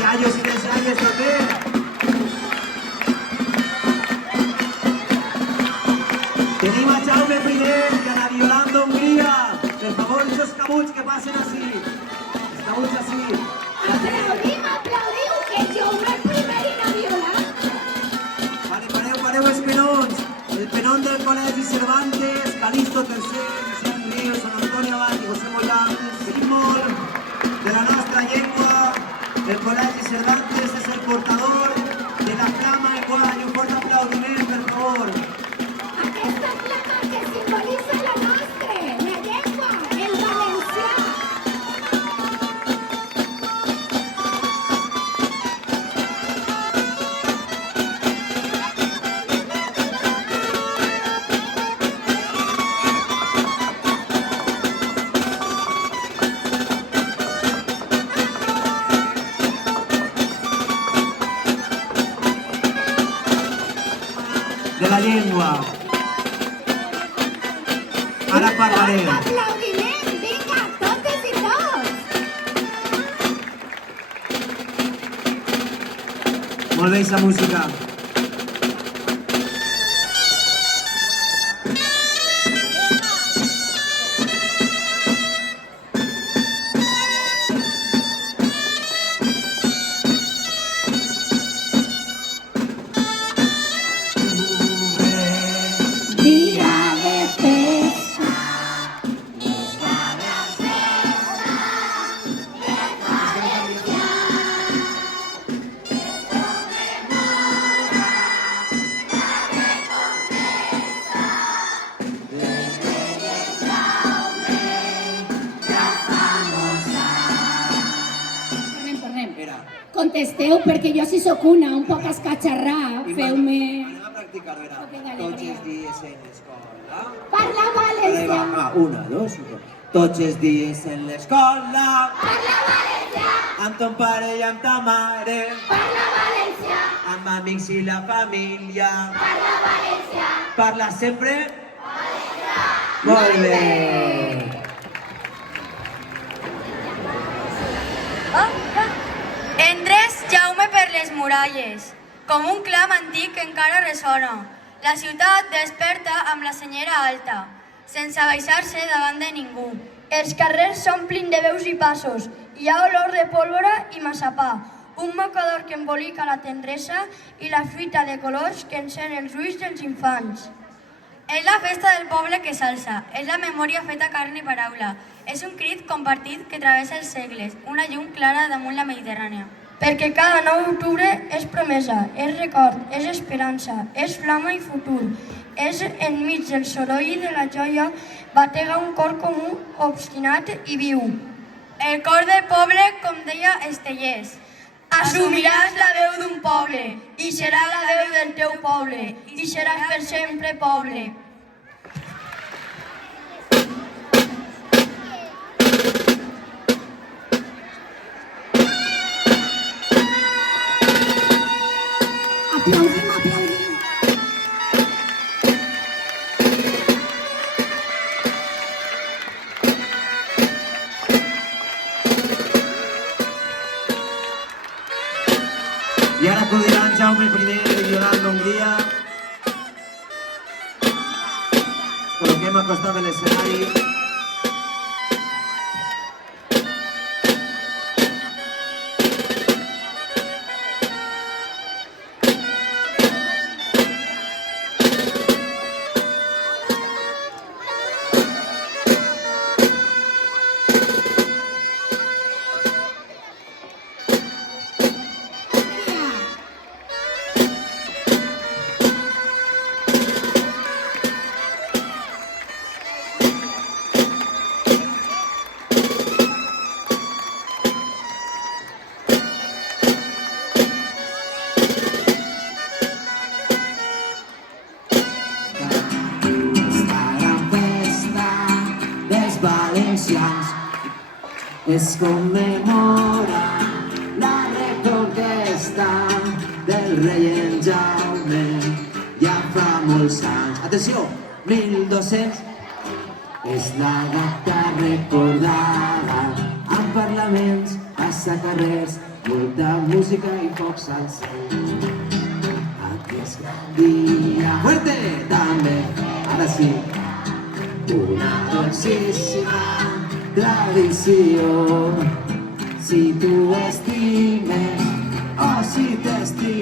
iaios i les iaies també. Tenim a Jaume I i a la Yolanda Hongria. Per favor, esos cabuts que passen així. Els cabuts així. Aplaudim, aplaudim, que Jaume I i la Yolanda. Vale, pareu els penons. El penon del Col·legi Cervantes, Calixto III, Josep Ríos, San Antonio Abad i José Mollà, símbol de la nostra llengua. El Col·legi Cervantes és el portador de la flama equal. Un fort aplaudiment, per favor. Aquesta flama que simbolitza la nostra, la llengua, el valencià. De la llengua. Ara parlarem. Aplaudiment, vinga, totes i tots. Molt bé, aquesta música. Dia de festa. Tornem. Era. Contesteu, perquè jo si sóc una, un poc escatxarrà, feu-me... Anem a practicar, a veure. Ok, dale, Tots dale. els dies en l'escola. Parla Ahí valencià. va. Una, dos, tres. Tots els dies en l'escola. Parla valencià. Amb ton pare i amb ta mare. Parla valencià. Amb amics i la família. Parla valencià. Parla sempre? Valencià. Molt bé. Entres, Jaume, per les muralles, com un clam antic que encara ressona. La ciutat desperta amb la senyera alta, sense abaixar-se davant de ningú. Els carrers s'omplin de veus i passos. Hi ha olor de pólvora i massapà, un mocador que embolica la tendresa i la fruita de colors que encén els ulls dels infants. És la festa del poble que s'alça, és la memòria feta carn i paraula. És un crit compartit que travessa els segles, una llum clara damunt la Mediterrània. Perquè cada 9 d'octubre és promesa, és record, és esperança, és flama i futur. És enmig del soroll i de la joia batega un cor comú, obstinat i viu. El cor del poble, com deia Estellés, Assumiràs la veu d'un poble, i serà la veu del teu poble, i seràs per sempre poble. Aplaudim, aplaudim. I ara acudiran Jaume I i Yolanda Hongria. Col·loquem a costat de l'escenari. valencians es commemora la reconquesta del rei en Jaume ja fa molts anys. Atenció, 1200 és la data recordada en parlaments, passa carrers molta música i focs al cel. Aquest gran dia fuerte també, ara sí, una dolcíssima tradició. Si tu estimes o si t'estimes,